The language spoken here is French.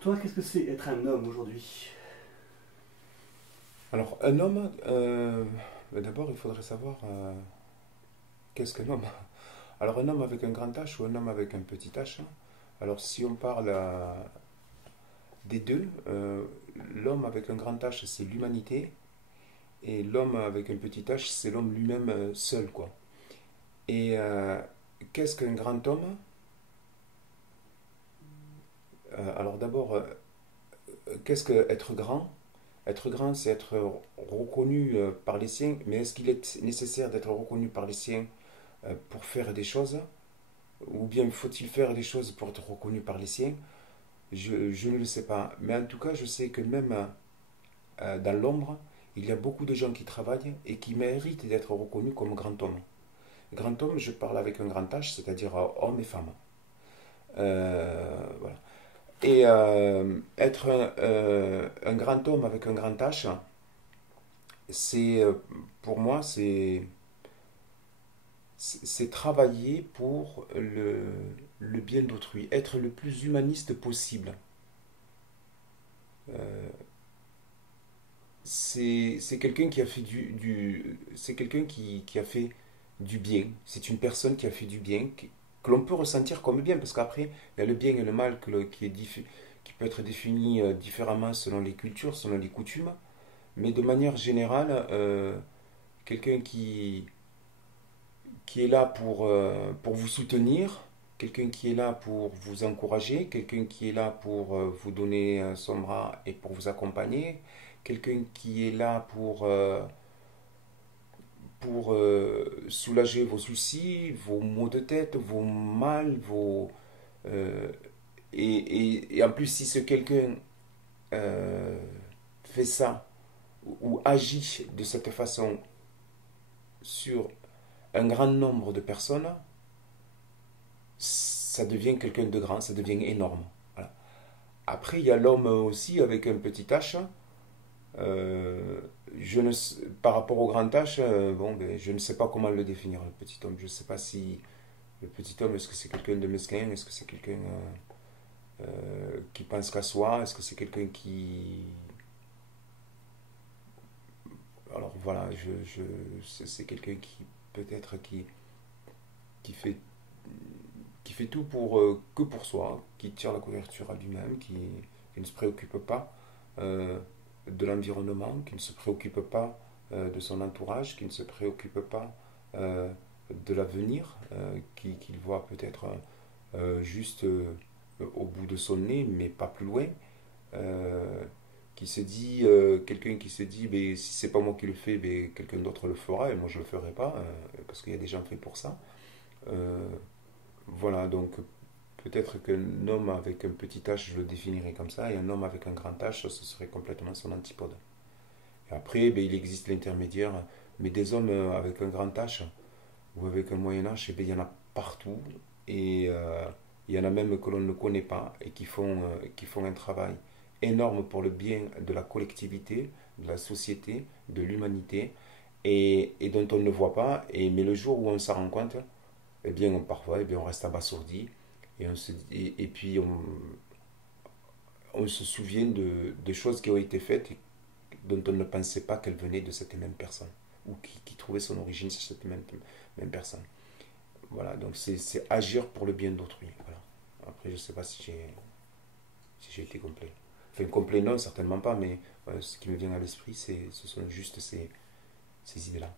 pour toi, qu'est-ce que c'est être un homme aujourd'hui? Alors, un homme, d'abord, il faudrait savoir qu'est-ce qu'un homme. Alors, un homme avec un grand H ou un homme avec un petit H. Alors, si on parle des deux, l'homme avec un grand H, c'est l'humanité, et l'homme avec un petit H, c'est l'homme lui-même seul, quoi. Et qu'est-ce qu'un grand homme? Alors, d'abord, qu'est-ce que être grand? Être grand, c'est être reconnu par les siens, mais est-ce qu'il est nécessaire d'être reconnu par les siens pour faire des choses, ou bien faut-il faire des choses pour être reconnu par les siens? Je ne le sais pas. Mais en tout cas, je sais que même dans l'ombre, il y a beaucoup de gens qui travaillent et qui méritent d'être reconnus comme grand homme. Grand homme, je parle avec un grand H, c'est-à-dire homme et femme. Voilà. Et être un grand homme avec un grand H, c'est pour moi, c'est travailler pour le bien d'autrui, être le plus humaniste possible. Euh, c'est quelqu'un qui a fait c'est quelqu'un qui a fait du bien. C'est une personne qui a fait du bien, que l'on peut ressentir comme bien, parce qu'après, il y a le bien et le mal qui peut être défini différemment selon les cultures, selon les coutumes. Mais de manière générale, quelqu'un qui est là pour vous soutenir, quelqu'un qui est là pour vous encourager, quelqu'un qui est là pour vous donner son bras et pour vous accompagner, quelqu'un qui est là pour soulager vos soucis, vos maux de tête, vos mal, euh, et en plus, si ce quelqu'un euh, fait ça ou agit de cette façon sur un grand nombre de personnes, ça devient quelqu'un de grand, ça devient énorme. Voilà. Après, il y a l'homme aussi avec un petit H. Je ne sais- Par rapport au grand H, bon, ben, je ne sais pas comment le définir, le petit homme. Je ne sais pas si le petit homme, est-ce que c'est quelqu'un de mesquin, est-ce que c'est quelqu'un qui pense qu'à soi, est-ce que c'est quelqu'un qui... Alors voilà, c'est quelqu'un qui peut-être qui fait qui fait tout pour que pour soi, qui tire la couverture à lui-même, qui ne se préoccupe pas euh, de l'environnement, qui ne se préoccupe pas de son entourage, qui ne se préoccupe pas de l'avenir, qui voit peut-être juste au bout de son nez, mais pas plus loin. Euh, qui se dit, quelqu'un qui se dit, ben, si c'est pas moi qui le fais, ben, quelqu'un d'autre le fera et moi je le ferai pas, parce qu'il y a des gens faits pour ça. Euh, voilà, donc peut-être qu'un homme avec un petit H, je le définirais comme ça, et un homme avec un grand H, ce serait complètement son antipode. Et après, ben, il existe l'intermédiaire, mais des hommes avec un grand H ou avec un moyen H, eh ben, il y en a partout, et il y en a même que l'on ne connaît pas, et qui font un travail énorme pour le bien de la collectivité, de la société, de l'humanité, et dont on ne voit pas, mais le jour où on s'en rend compte, eh bien, parfois, eh bien, on reste abasourdi et puis on se souvient de choses qui ont été faites et dont on ne pensait pas qu'elles venaient de cette même personne ou qui trouvaient son origine chez cette même personne. Voilà, donc c'est agir pour le bien d'autrui. Voilà. Après, je ne sais pas si j'ai été complet. Enfin, complet, non, certainement pas, mais ce qui me vient à l'esprit, ce sont juste ces idées-là.